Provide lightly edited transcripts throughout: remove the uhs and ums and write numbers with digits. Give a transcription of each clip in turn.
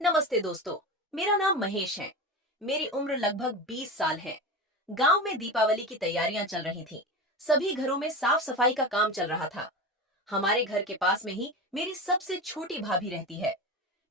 नमस्ते दोस्तों। मेरा नाम महेश है। मेरी उम्र लगभग 20 साल है। गांव में दीपावली की तैयारियां चल रही थीं। सभी घरों में साफ सफाई का काम चल रहा था। हमारे घर के पास में ही मेरी सबसे छोटी भाभी रहती है।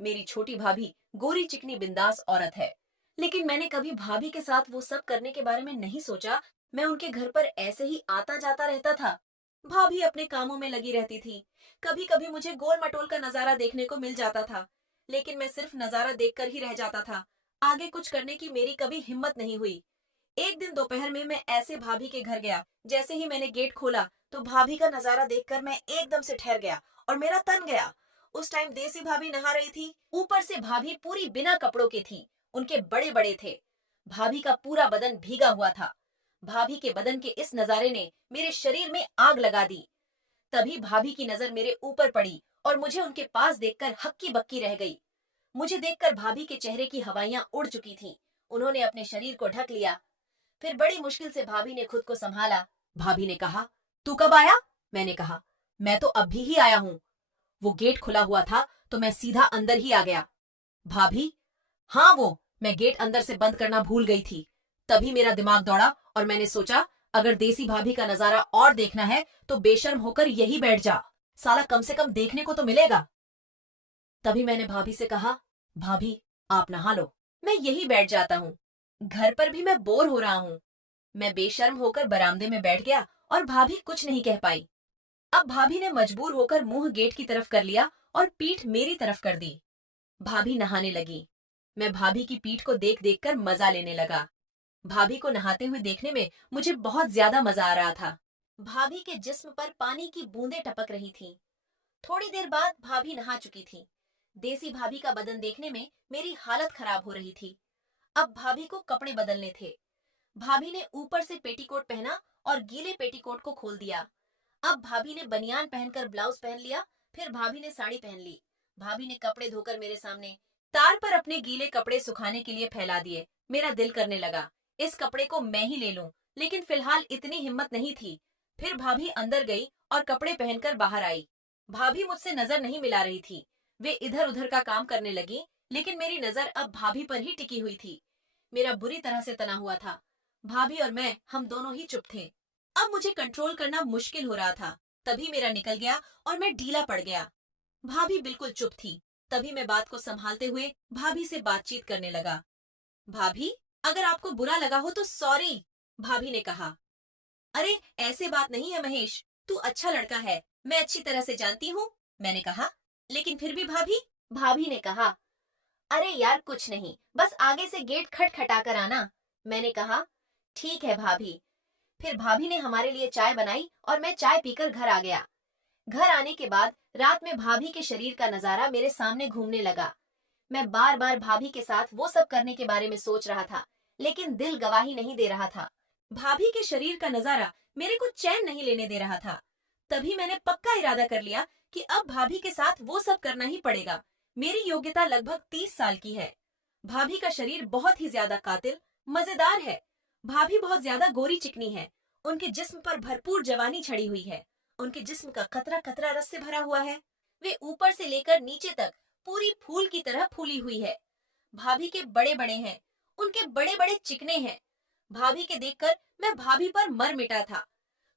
मेरी छोटी भाभी गोरी चिकनी बिंदास औरत है। लेकिन मैंने कभी भाभी के साथ वो सब करने के बारे में नहीं सोचा। मैं उनके घर पर ऐसे ही आता जाता रहता था। भाभी अपने कामों में लगी रहती थी। कभी कभी मुझे गोल मटोल का नजारा देखने को मिल जाता था, लेकिन मैं सिर्फ नजारा देखकर ही रह जाता था। आगे कुछ करने की मेरी कभी हिम्मत नहीं हुई। एक दिन दोपहर में मैं ऐसे भाभी के घर गया। जैसे ही मैंने गेट खोला तो भाभी का नजारा देखकर मैं एकदम से ठहर गया और मेरा तन गया। उस टाइम देसी भाभी नहा रही थी। ऊपर से भाभी पूरी बिना कपड़ों की थी। उनके बड़े बड़े थे। भाभी का पूरा बदन भीगा हुआ था। भाभी के बदन के इस नजारे ने मेरे शरीर में आग लगा दी। तभी भाभी की नजर मेरे ऊपर पड़ी और मुझे उनके पास देखकर हक्की बक्की रह गई। मुझे देखकर भाभी के चेहरे की हवाइयां उड़ चुकी थीं। उन्होंने अपने शरीर को ढक लिया। फिर बड़ी मुश्किल से भाभी ने खुद को संभाला। भाभी ने कहा, तू कब आया? मैंने कहा, मैं तो अभी ही आया हूँ। वो गेट खुला हुआ था तो मैं सीधा अंदर ही आ गया। भाभी, हाँ मैं गेट अंदर से बंद करना भूल गई थी। तभी मेरा दिमाग दौड़ा और मैंने सोचा, अगर देसी भाभी का नजारा और देखना है तो बेशर्म होकर यही बैठ जा। साला कम से कम देखने को तो मिलेगा। तभी मैंने भाभी से कहा, भाभी आप नहा लो, मैं यही बैठ जाता हूँ। घर पर भी मैं बोर हो रहा हूँ। मैं बेशर्म होकर बरामदे में बैठ गया और भाभी कुछ नहीं कह पाई। अब भाभी ने मजबूर होकर मुंह गेट की तरफ कर लिया और पीठ मेरी तरफ कर दी। भाभी नहाने लगी। मैं भाभी की पीठ को देख देख कर मजा लेने लगा। भाभी को नहाते हुए देखने में मुझे बहुत ज्यादा मजा आ रहा था। भाभी के जिस्म पर पानी की बूंदें टपक रही थीं। थोड़ी देर बाद भाभी नहा चुकी थी। देसी भाभी का बदन देखने में मेरी हालत खराब हो रही थी। अब भाभी को कपड़े बदलने थे। भाभी ने ऊपर से पेटीकोट पहना और गीले पेटीकोट को खोल दिया। अब भाभी ने बनियान पहनकर ब्लाउज पहन लिया। फिर भाभी ने साड़ी पहन ली। भाभी ने कपड़े धोकर मेरे सामने तार पर अपने गीले कपड़े सुखाने के लिए फैला दिए। मेरा दिल करने लगा, इस कपड़े को मैं ही ले लूं, लेकिन फिलहाल इतनी हिम्मत नहीं थी। फिर भाभी अंदर गई और कपड़े पहनकर बाहर आई। भाभी मुझसे नजर नहीं मिला रही थी। वे इधर उधर का काम करने लगी, लेकिन मेरी नजर अब भाभी पर ही टिकी हुई थी। मेरा बुरी तरह से तना हुआ था। भाभी और मैं, हम दोनों ही चुप थे। अब मुझे कंट्रोल करना मुश्किल हो रहा था। तभी मेरा निकल गया और मैं ढीला पड़ गया। भाभी बिल्कुल चुप थी। तभी मैं बात को संभालते हुए भाभी से बातचीत करने लगा। भाभी, अगर आपको बुरा लगा हो तो सॉरी। भाभी ने कहा, अरे ऐसे बात नहीं है महेश, तू अच्छा लड़का है, मैं अच्छी तरह से जानती हूँ। मैंने कहा, लेकिन फिर भी भाभी। भाभी ने कहा, अरे यार कुछ नहीं, बस आगे से गेट खटखटा कर आना। मैंने कहा, ठीक है भाभी। फिर भाभी ने हमारे लिए चाय बनाई और मैं चाय पीकर घर आ गया। घर आने के बाद रात में भाभी के शरीर का नजारा मेरे सामने घूमने लगा। मैं बार बार भाभी के साथ वो सब करने के बारे में सोच रहा था, लेकिन दिल गवाही नहीं दे रहा था। भाभी के शरीर का नजारा मेरे को चैन नहीं लेने दे रहा था। तभी मैंने पक्का इरादा कर लिया कि अब भाभी के साथ वो सब करना ही पड़ेगा। मेरी योग्यता लगभग 30 साल की है। भाभी का शरीर बहुत ही ज्यादा कातिल, मजेदार है। भाभी बहुत ज्यादा गोरी चिकनी है। उनके जिस्म पर भरपूर जवानी छड़ी हुई है। उनके जिस्म का कतरा कतरा रस से भरा हुआ है। वे ऊपर से लेकर नीचे तक पूरी फूल की तरह फूली हुई है। भाभी के बड़े बड़े हैं। उनके बड़े बड़े चिकने हैं। भाभी के देखकर मैं भाभी पर मर मिटा था।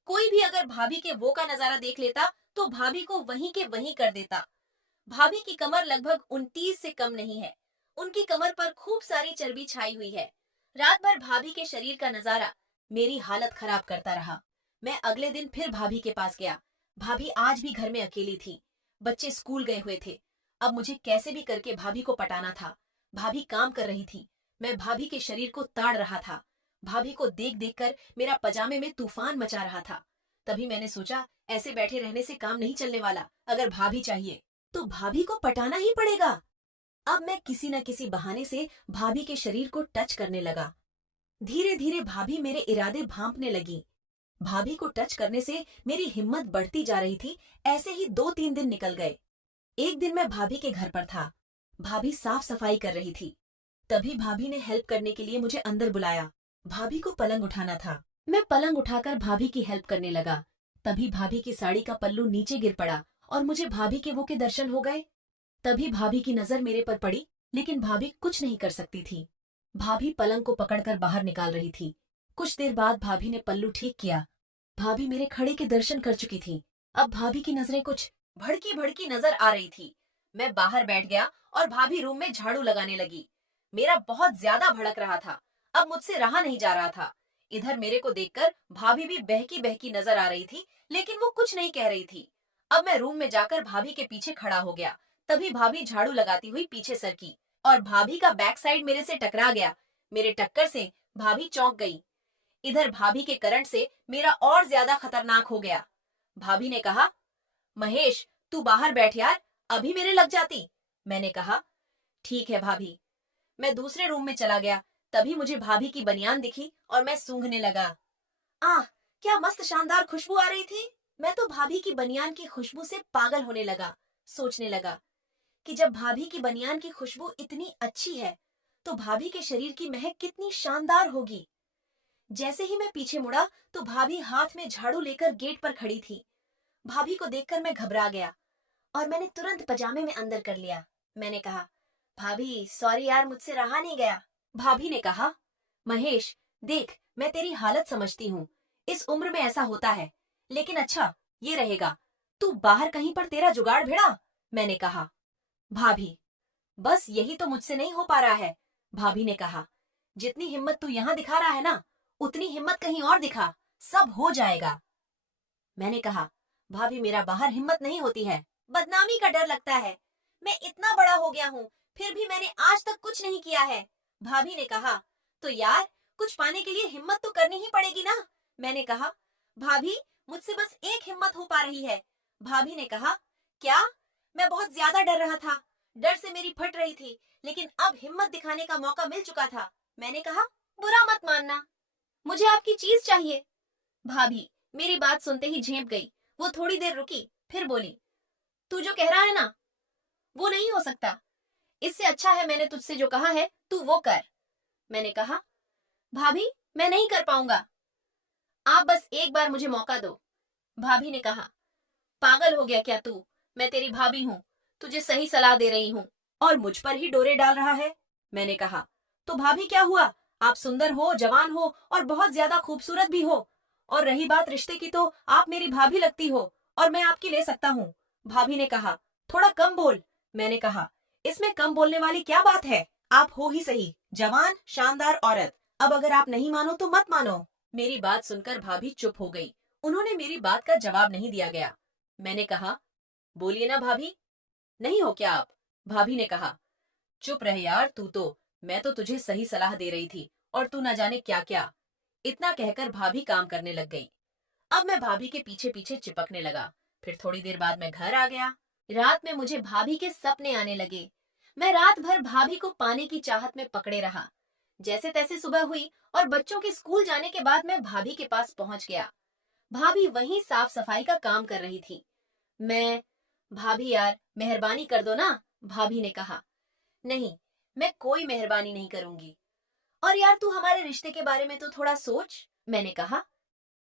कोई भी अगर भाभी के वो का नजारा देख लेता तो भाभी को वहीं के वहीं कर देता। भाभी की कमर लगभग 29 से कम नहीं है। उनकी कमर पर खूब सारी चर्बी छाई हुई है। रात भर भाभी के शरीर का नजारा मेरी हालत खराब करता रहा। मैं अगले दिन फिर भाभी के पास गया। भाभी आज भी घर में अकेली थी। बच्चे स्कूल गए हुए थे। अब मुझे कैसे भी करके भाभी को पटाना था। भाभी काम कर रही थी। मैं भाभी के शरीर को ताड़ रहा था। भाभी को देख देख कर मेरा पजामे में तूफान मचा रहा था। तभी मैंने सोचा, ऐसे बैठे रहने से काम नहीं चलने वाला। अगर भाभी चाहिए तो भाभी को पटाना ही पड़ेगा। अब मैं किसी न किसी बहाने से भाभी के शरीर को टच करने लगा। धीरे धीरे भाभी मेरे इरादे भांपने लगी। भाभी को टच करने से मेरी हिम्मत बढ़ती जा रही थी। ऐसे ही 2-3 दिन निकल गए। एक दिन मैं भाभी के घर पर था। भाभी साफ सफाई कर रही थी। तभी भाभी ने हेल्प करने के लिए मुझे अंदर बुलाया। भाभी को पलंग उठाना था। मैं पलंग उठाकर भाभी की हेल्प करने लगा। तभी भाभी की साड़ी का पल्लू नीचे गिर पड़ा और मुझे भाभी के वो के दर्शन हो गए। तभी भाभी की नजर मेरे पर पड़ी लेकिन भाभी कुछ नहीं कर सकती थी। भाभी पलंग को पकड़कर बाहर निकाल रही थी। कुछ देर बाद भाभी ने पल्लू ठीक किया। भाभी मेरे खड़े के दर्शन कर चुकी थी। अब भाभी की नजरें कुछ भड़की भड़की नजर आ रही थी। मैं बाहर बैठ गया और भाभी रूम में झाड़ू लगाने लगी। मेरा बहुत ज्यादा भड़क रहा था। अब मुझसे रहा नहीं जा रहा था। इधर मेरे को देखकर भाभी भी बहकी बहकी नजर आ रही थी, लेकिन वो कुछ नहीं कह रही थी। अब मैं रूम में जाकर भाभी के पीछे खड़ा हो गया। तभी भाभी झाड़ू लगाती हुई पीछे सरकी और भाभी का बैक साइड मेरे से टकरा गया। मेरे टक्कर से भाभी चौंक गई। इधर भाभी के करंट से मेरा और ज्यादा खतरनाक हो गया। भाभी ने कहा, महेश तू बाहर बैठ यार, अभी मेरे लग जाती। मैंने कहा, ठीक है भाभी। मैं दूसरे रूम में चला गया। तभी मुझे भाभी की बनियान दिखी और मैं सूंघने लगा। आह, क्या मस्त शानदार खुशबू आ रही थी। मैं तो भाभी की बनियान की खुशबू से पागल होने लगा। सोचने लगा कि जब भाभी की बनियान की खुशबू इतनी अच्छी है, तो भाभी के शरीर की महक कितनी शानदार होगी। जैसे ही मैं पीछे मुड़ा तो भाभी हाथ में झाड़ू लेकर गेट पर खड़ी थी। भाभी को देखकर मैं घबरा गया और मैंने तुरंत पजामे में अंदर कर लिया। मैंने कहा, भाभी सॉरी यार, मुझसे रहा नहीं गया। भाभी ने कहा, महेश देख, मैं तेरी हालत समझती हूँ। इस उम्र में ऐसा होता है, लेकिन अच्छा ये रहेगा, तू बाहर कहीं पर तेरा जुगाड़ भिड़ा। मैंने कहा, भाभी बस यही तो मुझसे नहीं हो पा रहा है। भाभी ने कहा, जितनी हिम्मत तू यहाँ दिखा रहा है ना, उतनी हिम्मत कहीं और दिखा, सब हो जाएगा। मैंने कहा, भाभी मेरा बाहर हिम्मत नहीं होती है, बदनामी का डर लगता है। मैं इतना बड़ा हो गया हूँ, फिर भी मैंने आज तक कुछ नहीं किया है। भाभी ने कहा, तो यार कुछ पाने के लिए हिम्मत तो करनी ही पड़ेगी ना। मैंने कहा, भाभी मुझसे बस एक हिम्मत हो पा रही है। भाभी ने कहा, क्या? मैं बहुत ज्यादा डर रहा था, डर से मेरी फट रही थी, लेकिन अब हिम्मत दिखाने का मौका मिल चुका था। मैंने कहा, बुरा मत मानना, मुझे आपकी चीज चाहिए। भाभी मेरी बात सुनते ही झेप गई। वो थोड़ी देर रुकी, फिर बोली, तू जो कह रहा है ना, वो नहीं हो सकता। इससे अच्छा है मैंने तुझसे जो कहा है तू वो कर। मैंने कहा, भाभी मैं नहीं कर पाऊंगा, आप बस एक बार मुझे मौका दो। भाभी ने कहा, पागल हो गया क्या तू? मैं तेरी भाभी हूँ, तुझे सही सलाह दे रही हूँ और मुझ पर ही डोरे डाल रहा है। मैंने कहा, तो भाभी क्या हुआ, आप सुंदर हो, जवान हो और बहुत ज्यादा खूबसूरत भी हो। और रही बात रिश्ते की, तो आप मेरी भाभी लगती हो और मैं आपकी ले सकता हूँ। भाभी ने कहा, थोड़ा कम बोल। मैंने कहा, इसमें कम बोलने वाली क्या बात है, आप हो ही सही जवान शानदार औरत। अब अगर आप नहीं मानो तो मत मानो। मेरी बात सुनकर भाभी चुप हो गई। उन्होंने मेरी बात का जवाब नहीं दिया गया। मैंने कहा, बोलिए ना भाभी, नहीं हो क्या आप? भाभी ने कहा, चुप रह यार तू तो, मैं तो तुझे सही सलाह दे रही थी और तू न जाने क्या क्या। इतना कहकर भाभी काम करने लग गई। अब मैं भाभी के पीछे पीछे चिपकने लगा। फिर थोड़ी देर बाद मैं घर आ गया। रात में मुझे भाभी के सपने आने लगे। मैं रात भर भाभी को पाने की चाहत में पकड़े रहा। जैसे तैसे सुबह हुई और बच्चों के स्कूल जाने के बाद मैं भाभी के पास पहुंच गया। भाभी वहीं साफ सफाई का काम कर रही थी। मैं, भाभी यार मेहरबानी कर दो ना। भाभी ने कहा, नहीं, मैं कोई मेहरबानी नहीं करूंगी। और यार तू हमारे रिश्ते के बारे में तो थोड़ा सोच। मैंने कहा,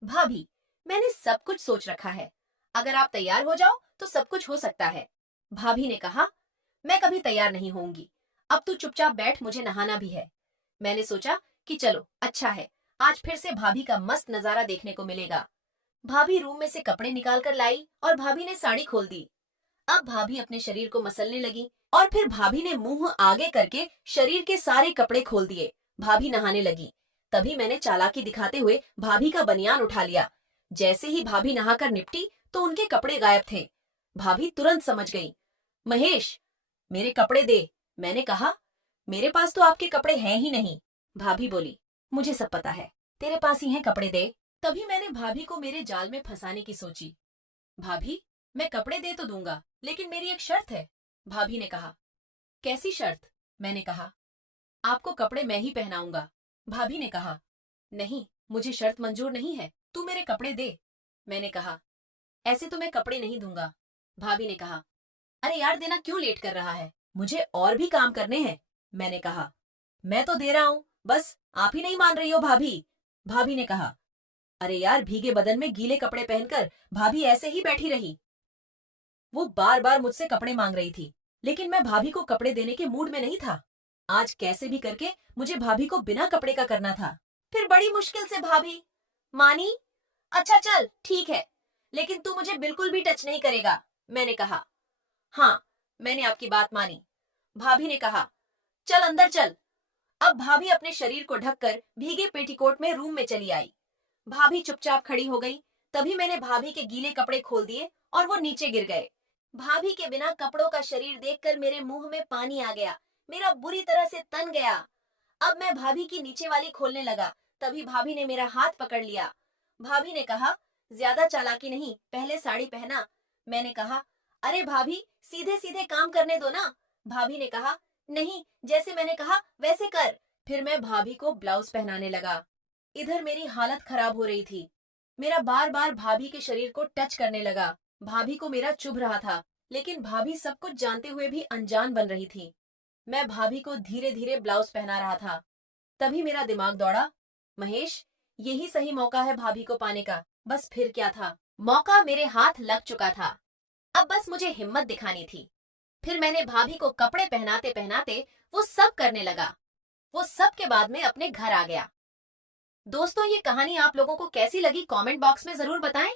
भाभी मैंने सब कुछ सोच रखा है, अगर आप तैयार हो जाओ तो सब कुछ हो सकता है। भाभी ने कहा, मैं कभी तैयार नहीं होंगी, अब तू चुपचाप बैठ, मुझे नहाना भी है। मैंने सोचा कि चलो अच्छा है, आज फिर से भाभी का मस्त नजारा देखने को मिलेगा। भाभी रूम में से कपड़े निकाल कर लाई और भाभी ने साड़ी खोल दी। अब भाभी अपने शरीर को मसलने लगी और फिर भाभी ने मुंह आगे करके शरीर के सारे कपड़े खोल दिए। भाभी नहाने लगी। तभी मैंने चालाकी दिखाते हुए भाभी का बनियान उठा लिया। जैसे ही भाभी नहाकर निपटी तो उनके कपड़े गायब थे। भाभी तुरंत समझ गई। महेश मेरे कपड़े दे। मैंने कहा, मेरे पास तो आपके कपड़े हैं ही नहीं। भाभी बोली, मुझे सब पता है, तेरे पास ही हैं कपड़े, दे। तभी मैंने भाभी को मेरे जाल में फंसाने की सोची। भाभी मैं कपड़े दे तो दूंगा, लेकिन मेरी एक शर्त है। भाभी ने कहा, कैसी शर्त? मैंने कहा, आपको कपड़े मैं ही पहनाऊंगा। भाभी ने कहा, नहीं, मुझे शर्त मंजूर नहीं है, तू मेरे कपड़े दे। मैंने कहा, ऐसे तो मैं कपड़े नहीं दूंगा। भाभी ने कहा, अरे यार देना क्यों लेट कर रहा है, मुझे और भी काम करने हैं। मैंने कहा, मैं तो दे रहा हूँ, बस आप ही नहीं मान रही हो भाभी। भाभी ने कहा, अरे यार भीगे बदन में गीले कपड़े पहनकर भाभी ऐसे ही बैठी रही। वो बार बार मुझसे कपड़े मांग रही थी, लेकिन मैं भाभी को कपड़े देने के मूड में नहीं था। आज कैसे भी करके मुझे भाभी को बिना कपड़े का करना था। फिर बड़ी मुश्किल से भाभी मानी। अच्छा चल ठीक है, लेकिन तू मुझे बिल्कुल भी टच नहीं करेगा, मैंने कहा। हाँ, मैंने आपकी बात मानी। भाभी ने कहा, चल अंदर चल। अब भाभी अपने शरीर को ढककर भीगे पेटीकोट में रूम में चली आई। भाभी चुपचाप खड़ी हो गई। तभी मैंने भाभी के गीले कपड़े खोल दिए और वो नीचे गिर गए। भाभी के बिना कपड़ों का शरीर देखकर मेरे मुंह में पानी आ गया। मेरा बुरी तरह से तन गया। अब मैं भाभी की नीचे वाली खोलने लगा, तभी भाभी ने मेरा हाथ पकड़ लिया। भाभी ने कहा, ज्यादा चालाकी नहीं, पहले साड़ी पहना। मैंने कहा, अरे भाभी, सीधे सीधे काम करने दो ना। भाभी ने कहा, नहीं, जैसे मैंने कहा वैसे कर। फिर मैं भाभी को ब्लाउज पहनाने लगा। इधर मेरी हालत खराब हो रही थी। मेरा बार बार भाभी के शरीर को टच करने लगा। भाभी को मेरा चुभ रहा था, लेकिन भाभी सब कुछ जानते हुए भी अनजान बन रही थी। मैं भाभी को धीरे धीरे ब्लाउज पहना रहा था। तभी मेरा दिमाग दौड़ा, महेश, यही सही मौका है भाभी को पाने का। बस फिर क्या था, मौका मेरे हाथ लग चुका था। अब बस मुझे हिम्मत दिखानी थी। फिर मैंने भाभी को कपड़े पहनाते पहनाते वो सब करने लगा। वो सब के बाद में अपने घर आ गया। दोस्तों, ये कहानी आप लोगों को कैसी लगी कमेंट बॉक्स में जरूर बताएं।